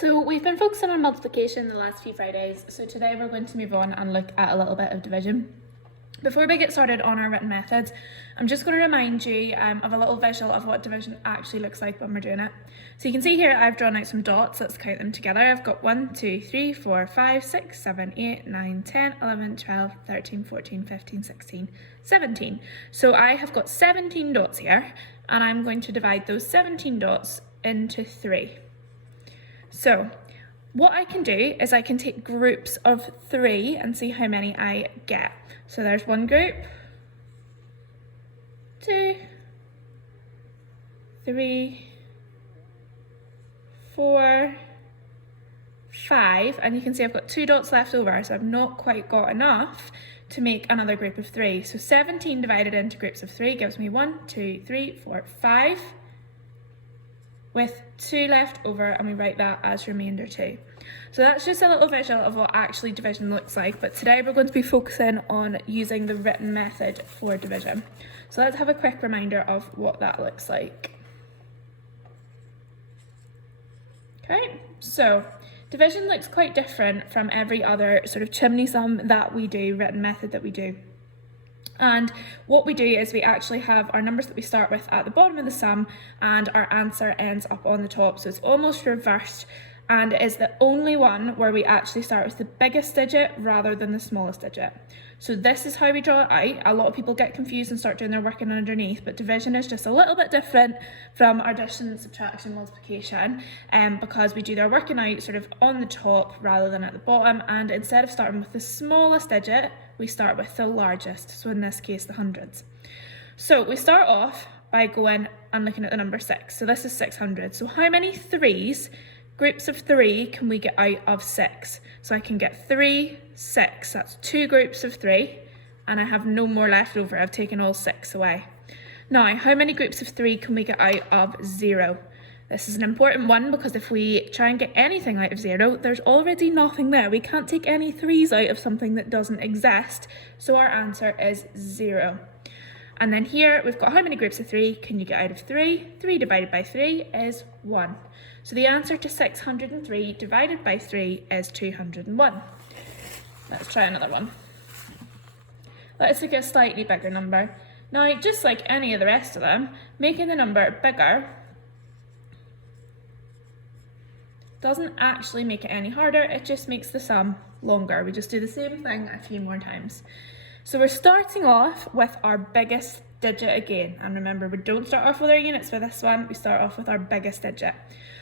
So we've been focusing on multiplication the last few Fridays, so today we're going to move on and look at a little bit of division. Before we get started on our written methods, I'm just going to remind you of a little visual of what division actually looks like when we're doing it. So you can see here I've drawn out some dots. Let's count them together. I've got 1, 2, 3, 4, 5, 6, 7, 8, 9, 10, 11, 12, 13, 14, 15, 16, 17. So I have got 17 dots here, and I'm going to divide those 17 dots into 3. So what I can do is I can take groups of 3 and see how many I get. So there's one group, 2, 3, 4, 5, and you can see I've got 2 dots left over, so I've not quite got enough to make another group of 3. So 17 divided into groups of 3 gives me 1, 2, 3, 4, 5. With 2 left over, and we write that as remainder 2. So that's just a little visual of what actually division looks like, but today we're going to be focusing on using the written method for division. So let's have a quick reminder of what that looks like. Okay, so division looks quite different from every other sort of chimney sum that we do, written method that we do. And what we do is we actually have our numbers that we start with at the bottom of the sum, and our answer ends up on the top. So it's almost reversed, and it is the only one where we actually start with the biggest digit rather than the smallest digit. So this is how we draw it out. A lot of people get confused and start doing their working underneath, but division is just a little bit different from our addition, subtraction, multiplication, because we do their working out sort of on the top rather than at the bottom, and instead of starting with the smallest digit, we start with the largest, so in this case the hundreds. So we start off by going and looking at the number 6, so this is 600. So how many 3s, groups of 3, can we get out of 6? So I can get 3, 6, that's 2 groups of 3, and I have no more left over. I've taken all 6 away. Now, how many groups of 3 can we get out of 0? This is an important one because if we try and get anything out of 0, there's already nothing there. We can't take any 3's out of something that doesn't exist, so our answer is 0. And then here we've got how many groups of 3 can you get out of 3? 3 divided by 3 is 1. So the answer to 603 divided by 3 is 201. Let's try another one. Let's look at a slightly bigger number. Now, just like any of the rest of them, making the number bigger doesn't actually make it any harder, it just makes the sum longer. We just do the same thing a few more times. So we're starting off with our biggest digit again, and remember, we don't start off with our units for this one, we start off with our biggest digit.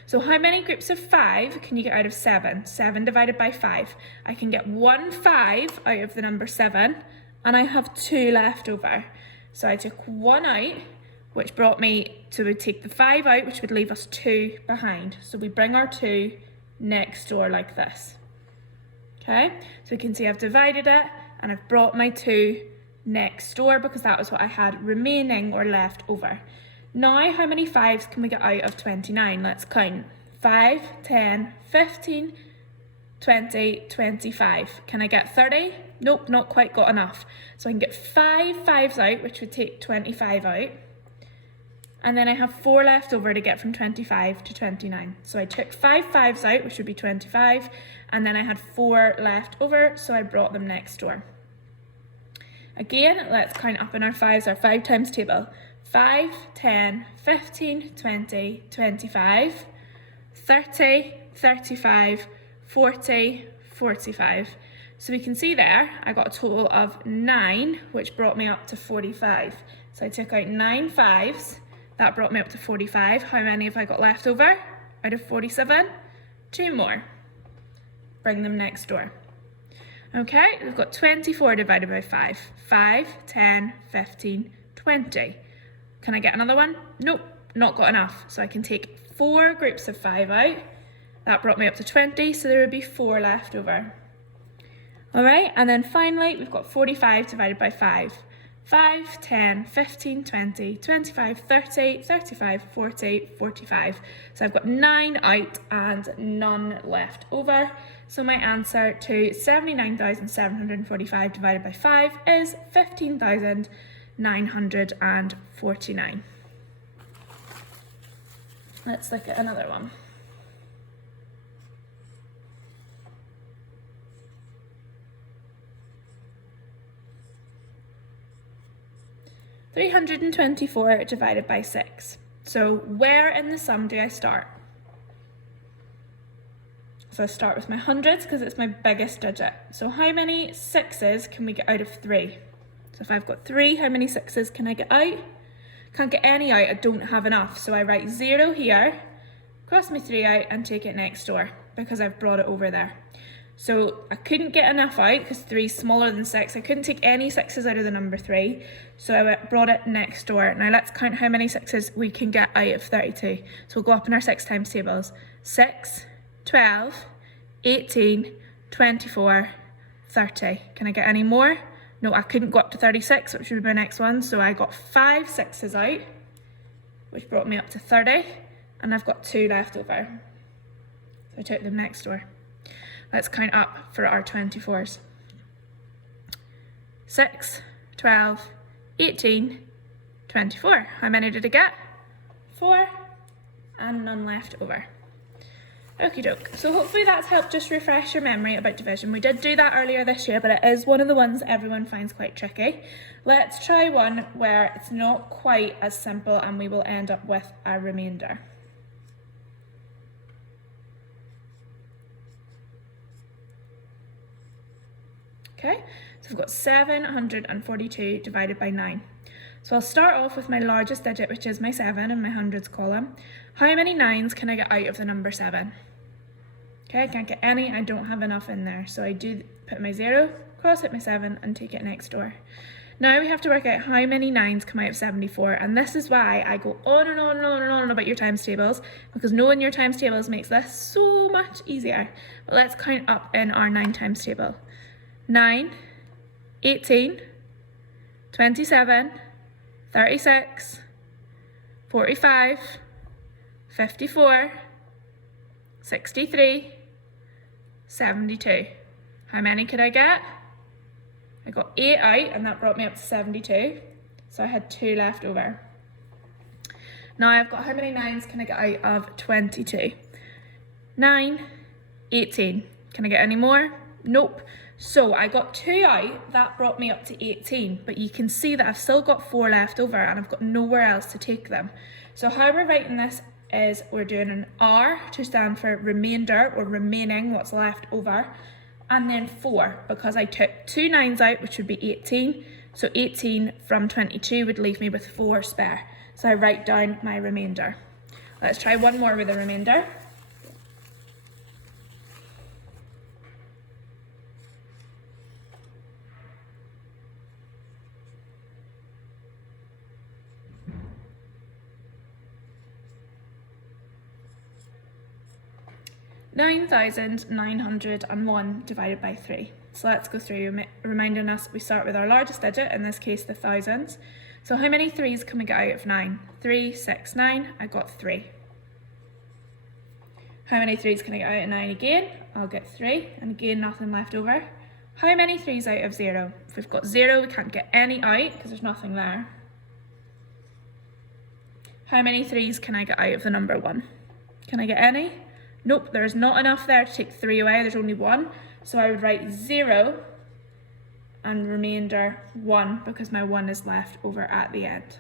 So how many groups of 5 can you get out of 7? 7 divided by 5. I can get 1 5 out of the number 7, and I have 2 left over. So I took 1 out, which brought me to, we'd take the 5 out, which would leave us 2 behind. So we bring our 2 next door like this. Okay, so we can see I've divided it, and I've brought my 2 next door because that was what I had remaining or left over. Now, how many 5s can we get out of 29? Let's count. 5, 10, 15, 20, 25. Can I get 30? Nope, not quite got enough. So I can get 5 5s out, which would take 25 out. And then I have 4 left over to get from 25 to 29. So I took 5 5s out, which would be 25, and then I had 4 left over, so I brought them next door. Again, let's count up in our 5s, our 5 times table. 5, 10, 15, 20, 25, 30, 35, 40, 45. So we can see there, I got a total of 9, which brought me up to 45. So I took out 9 5s, that brought me up to 45. How many have I got left over out of 47? 2 more. Bring them next door. Okay, we've got 24 divided by 5. 5, 10, 15, 20. Can I get another one? Nope, not got enough. So I can take 4 groups of 5 out. That brought me up to 20, so there would be 4 left over. All right, and then finally, we've got 45 divided by 5. 5, 10, 15, 20, 25, 30, 35, 40, 45. So I've got 9 out and none left over. So my answer to 79,745 divided by 5 is 15,949. Let's look at another one. 324 divided by 6. So where in the sum do I start? So I start with my hundreds because it's my biggest digit. So how many 6s can we get out of 3? So if I've got 3, how many 6s can I get out? Can't get any out, I don't have enough. So I write 0 here, cross my 3 out and take it next door because I've brought it over there. So I couldn't get enough out because 3 is smaller than 6. I couldn't take any 6s out of the number 3. So I brought it next door. Now let's count how many 6s we can get out of 32. So we'll go up in our 6 times tables. 6, 12, 18, 24, 30. Can I get any more? No, I couldn't go up to 36, which would be my next one. So I got 5 6s out, which brought me up to 30. And I've got 2 left over. So I took them next door. Let's count up for our 24s. 6, 12, 18, 24. How many did I get? 4, and none left over. Okie doke. So hopefully that's helped just refresh your memory about division. We did do that earlier this year, but it is one of the ones everyone finds quite tricky. Let's try one where it's not quite as simple and we will end up with a remainder. Okay, so we've got 742 divided by 9. So I'll start off with my largest digit, which is my 7 in my hundreds column. How many 9s can I get out of the number 7? Okay, I can't get any, I don't have enough in there. So I do put my 0, cross it my 7 and take it next door. Now we have to work out how many 9s come out of 74, and this is why I go on and on and on and on about your times tables, because knowing your times tables makes this so much easier. But let's count up in our 9 times table. 9, 18, 27, 36, 45, 54, 63, 72. How many could I get? I got 8 out and that brought me up to 72. So I had 2 left over. Now I've got how many 9s can I get out of 22? 9, 18. Can I get any more? Nope. So I got 2 out, that brought me up to 18, but you can see that I've still got 4 left over and I've got nowhere else to take them. So how we're writing this is we're doing an R to stand for remainder or remaining, what's left over, and then 4 because I took 2 9s out, which would be 18. So 18 from 22 would leave me with 4 spare. So I write down my remainder. Let's try one more with a remainder. (9,901) divided by 3. So let's go through, reminding us we start with our largest digit, in this case the thousands. So how many 3s can we get out of 9? 3, 6, 9, I got 3. How many 3s can I get out of 9 again? I'll get 3, and again nothing left over. How many 3s out of 0? If we've got 0, we can't get any out because there's nothing there. How many 3s can I get out of the number 1? Can I get any? Nope, there's not enough there to take 3 away, there's only 1. So I would write 0 and remainder 1 because my 1 is left over at the end.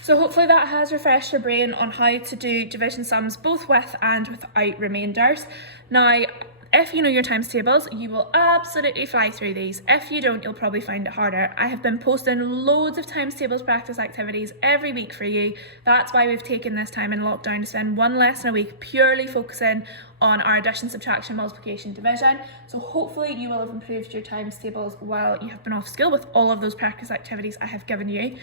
So hopefully that has refreshed your brain on how to do division sums both with and without remainders. Now, if you know your times tables, you will absolutely fly through these. If you don't, you'll probably find it harder. I have been posting loads of times tables practice activities every week for you. That's why we've taken this time in lockdown to spend one lesson a week purely focusing on our addition, subtraction, multiplication, division. So hopefully you will have improved your times tables while you have been off school with all of those practice activities I have given you.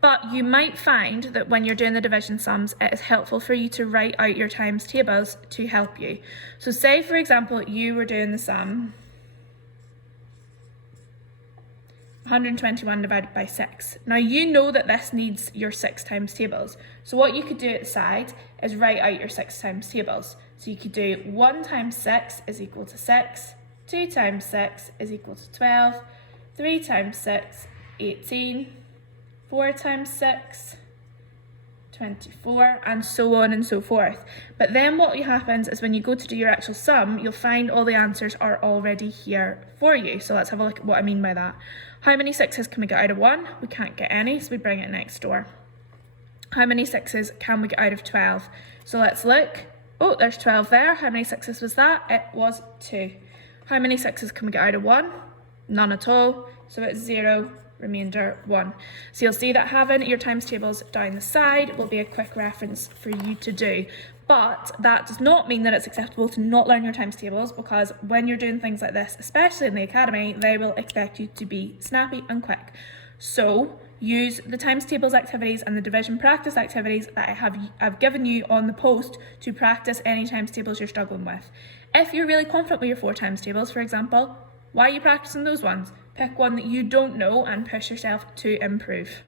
But you might find that when you're doing the division sums, it is helpful for you to write out your times tables to help you. So say, for example, you were doing the sum 121 divided by 6. Now you know that this needs your 6 times tables. So what you could do at the side is write out your 6 times tables. So you could do 1 times 6 is equal to 6, 2 times 6 is equal to 12, 3 times 6, 18, 4 times 6, 24, and so on and so forth. But then what happens is when you go to do your actual sum, you'll find all the answers are already here for you. So let's have a look at what I mean by that. How many 6s can we get out of 1? We can't get any, so we bring it next door. How many 6s can we get out of 12? So let's look. Oh, there's 12 there. How many 6s was that? It was 2. How many 6s can we get out of 1? None at all. So it's 0, remainder 1. So you'll see that having your times tables down the side will be a quick reference for you to do. But that does not mean that it's acceptable to not learn your times tables, because when you're doing things like this, especially in the academy, they will expect you to be snappy and quick. So use the times tables activities and the division practice activities that I've given you on the post to practice any times tables you're struggling with. If you're really confident with your 4 times tables, for example, why are you practicing those ones? Pick one that you don't know and push yourself to improve.